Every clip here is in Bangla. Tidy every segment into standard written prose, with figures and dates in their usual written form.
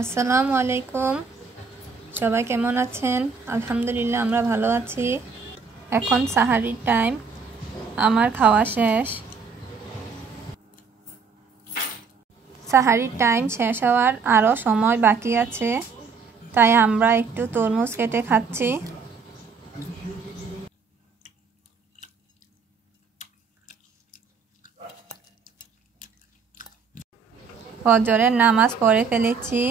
আসসালামু আলাইকুম। সবাই কেমন আছেন? আলহামদুলিল্লাহ আমরা ভালো আছি। এখন সাহারির টাইম, আমার খাওয়া শেষ। সাহারির টাইম শেষ হওয়ার আরও সময় বাকি আছে, তাই আমরা একটু তরমুজ কেটে খাচ্ছি। ফজরের নামাজ পড়ে ফেলেছি।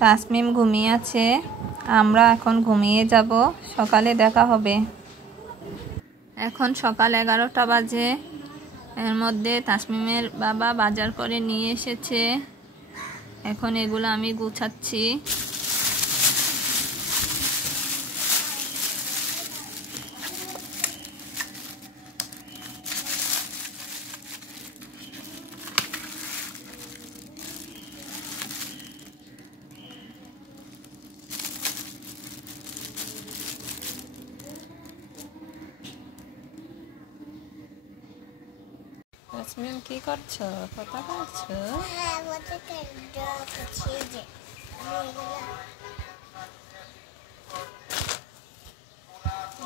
তাসমিম ঘুমিয়ে আছে, আমরা এখন ঘুমিয়ে যাব, সকালে দেখা হবে। এখন সকাল 11টা বাজে। এর মধ্যে তাসমিমের বাবা বাজার করে নিয়ে এসেছে, এখন এগুলো আমি গুছাচ্ছি। তাসমিম কি করছো? কথা বলছো?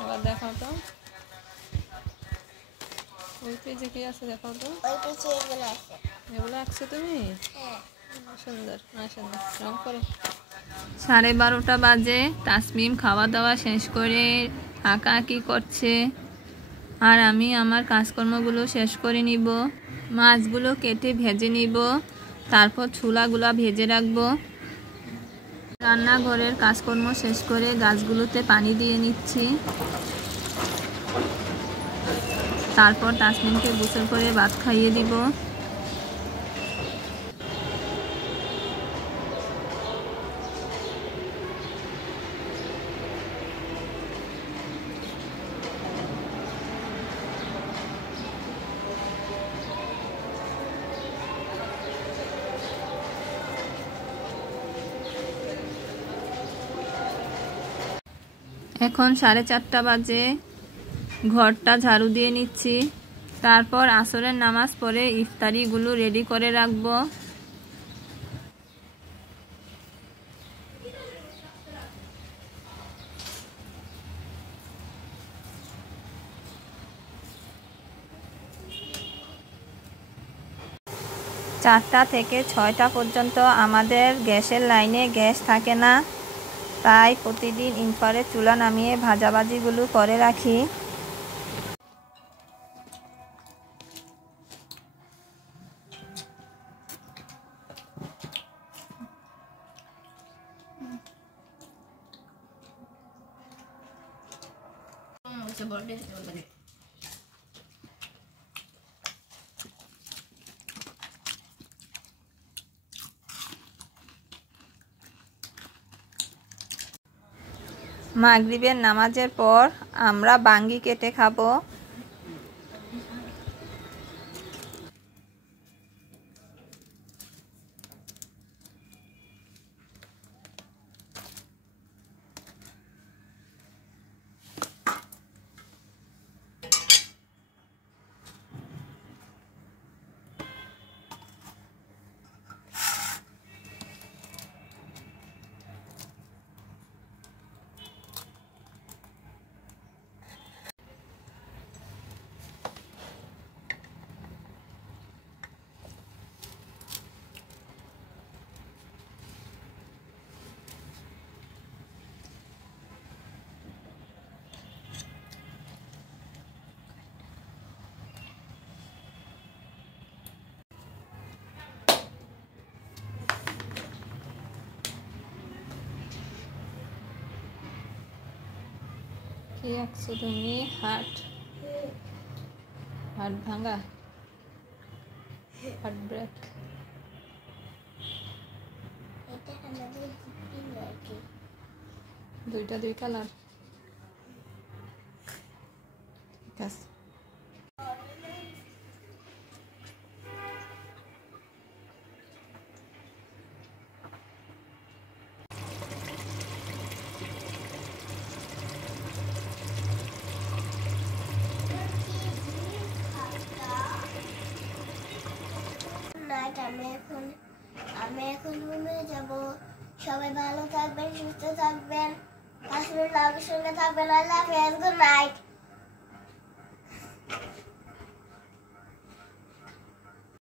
এবার দেখাও তো, ওই পেজে কি আছে দেখাও তো। ওই পেজে এগুলো আছে। এগুলো আঁকছো তুমি? হ্যাঁ। সুন্দর, মাশাআল্লাহ। রং করো। 12:30 বাজে। তাসমিম খাওয়া দাওয়া শেষ করে আঁকাআঁকি করছে, আর আমি আমার কাজকর্মগুলো শেষ করে নিব। মাছগুলো কেটে ভেজে নিব, তারপর ছোলাগুলো ভেজে রাখবো। রান্নাঘরের কাজকর্ম শেষ করে গাছগুলোতে পানি দিয়ে নিচ্ছি। তারপর তাসমিমকে গোসল করে ভাত খাইয়ে দিব। এখন 4:30 বাজে। ঘরটা ঝাড়ু দিয়ে নিচ্ছি, তারপর আসরের নামাজ পড়ে ইফতারিগুলো রেডি করে রাখবো। চারটা থেকে 6টা পর্যন্ত আমাদের গ্যাসের লাইনে গ্যাস থাকে না, তাই প্রতিদিন ইনফারে চুলা নামিয়ে ভাজাভাজিগুলো করে রাখি। মাগরিবের নামাজের পর আমরা বাঙ্গি কেটে খাবো। কি আঁকছো তুমি? হার্ট ভাঙা, হার্ট ব্রেক। দুইটা দুই কালার, ঠিক আছে। আমি এখন আমি এখন রুমে যাব। সবাই ভালো থাকবেন, সুস্থ থাকবেন, তাসমিম ব্লগের সঙ্গে থাকবেন। আল্লাহ হাফেজ, গুড নাইট।